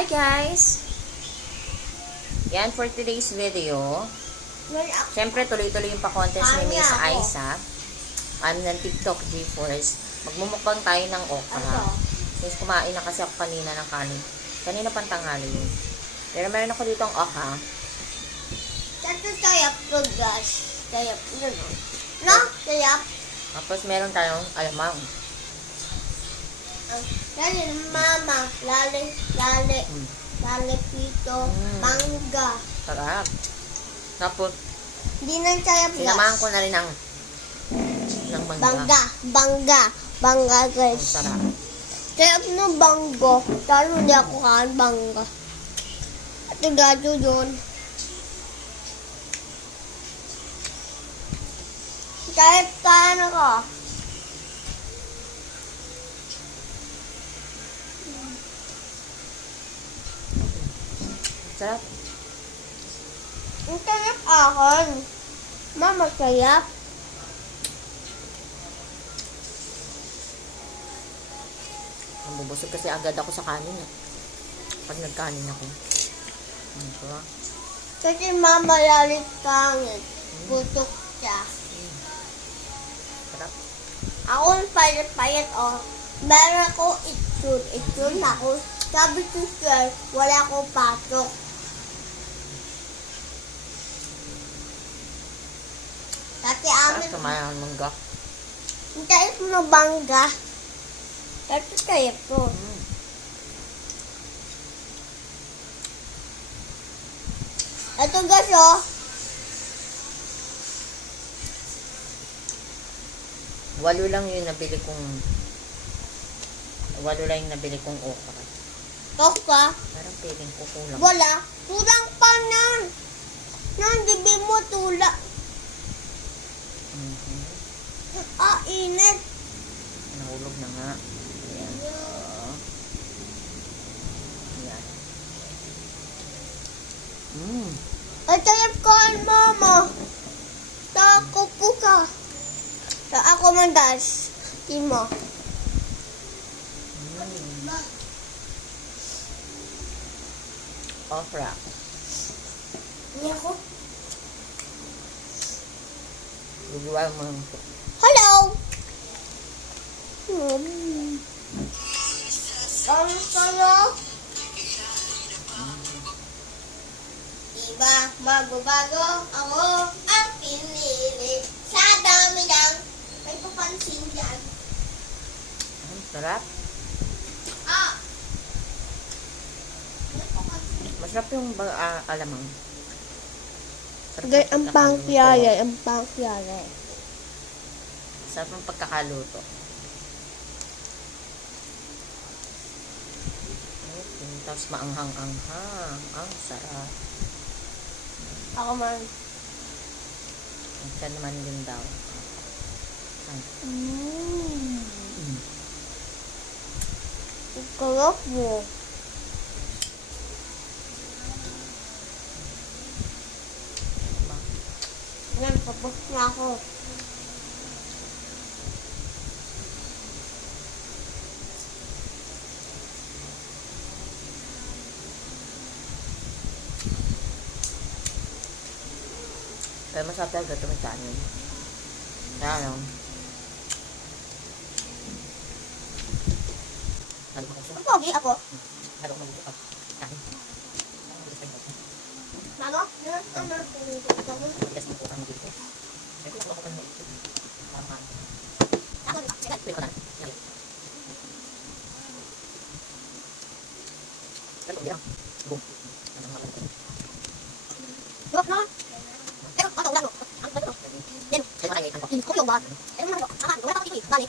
Hi guys! Yan for today's video. Siyempre tuloy-tuloy yung pa-contest ni Miss Aiza. Ng TikTok GeForce. Magmumukbang tayo ng okra. Since kumain na kasi ako kanina ng kanin. Kanina pang tanghali yun. Pero meron ako dito ang okra. Sayap to guys. Sayap. No? Sayap. Tapos meron tayong alamang. Lali mama. Lali pito. Mangga. Sarap. Tapos, Hindi nang sayap guys. sinamahan ko na rin ng mangga. Bangga Ang guys. sarap. Sayap ng banggo. Lalo hindi ako kaan bangga. At gato yun. Kahit kaan ako. Sarap. Ang sayap akon. Mama, sayap. Nabubusog kasi agad ako sa kanin. Pag nagkanin ako. Diba? Kasi mama lalit pangit. Putok siya. Sarap. Ako yung payat-payat, oh. Meron ako itsun ako. Sabi ko sir, wala akong pasok. Dati Sarap amin, kumain ng mangga. ang tayo mo bangga. Dati kaya po. Ito guys, oh. Walo lang yung nabili kong okra. Toka. Parang feeling ko kulang. Wala. Tulang pa nan. Nandibi mo tula. Ah, init. Nahulog na nga. Ayan. Oo. Ayan. Ang sayap kaan, mama. Tako po ka. Sa ako man, guys. Timo. Okra. Hindi ako. Guguwa mo lang ito. Hello! Kamusta no? Diba, bago-bago ako ang pinili. Sa dami lang, may papansin dyan. Sarap. Ah! May papansin. Masarap yung alamang. Sarap Guys, yung ang pagkakaluto. pangkiyaya. Sarap yung pagkakaluto. Okay, tapos maanghang-anghang. Ang sarap. Ako man. Ang siya naman din daw. Ang kalap mo. Yan, tapos na ako. Pero masarap talaga ito may kanin. Kaya ano. Ang pogi ako. Halo ko mabuto ka. Kanin. Mano? Yan, ano? Yes, mo po kami dito. Pero kung ako kami dito. Tama. Pwede ko na. Yan. Pero kung yan. Boom. Ano nga lang ito. Wag na. Pero, ano, wala no. Ang bato. Yan. Kaya makingay ang Hindi ko yung bag. Pero, wala ka kikinig. Bali.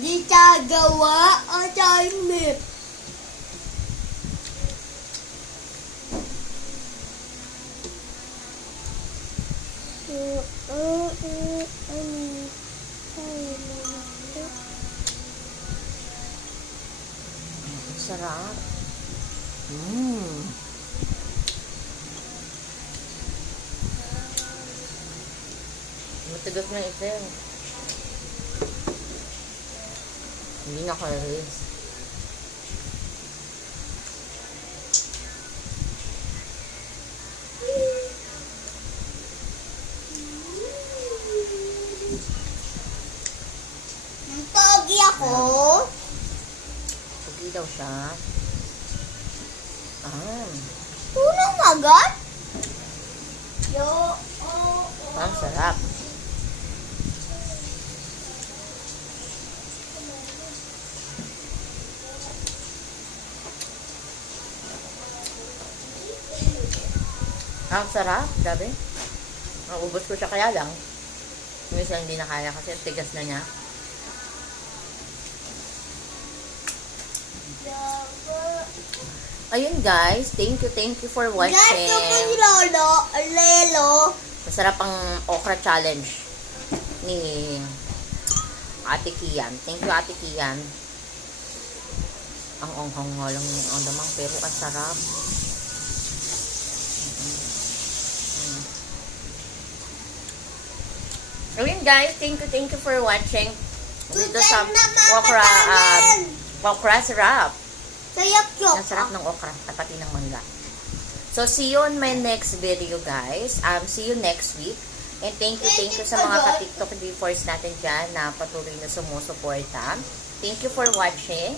Di ka gawa assignment. Sarap. Matigas na ito. Hindi na calories. ako. Pugi daw siya. Tunang magat? Ang sarap. Ang sarap, grabe. Naubos ko siya kaya lang. Minsan hindi na kaya kasi tigas na niya. Ayun guys, thank you for watching. Guys, ito po si Lelo. Masarap ang okra challenge ni Ate Kian. Thank you Ate Kian. Ang onghong nga lang ang damang pero ang sarap. Ayun guys, thank you for watching. Dito sa okra sarap. Ang sarap ng okra at pati ng mangga. So, see you on my next video, guys. See you next week. And thank you sa mga ka-TikTok viewers natin dyan na patuloy na sumusuporta. Thank you for watching.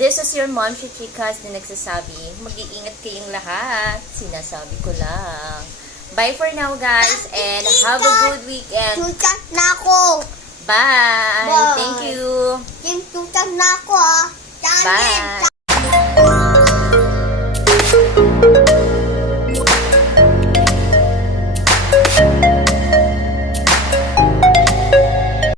This is your Mom Chichikas na nagsasabi, mag-iingat kayong lahat. Sinasabi ko lang. Bye for now, guys. And have a good weekend. Tutat na ako. Bye. Bye. Thank you. Tutat na ako, ah. Bye.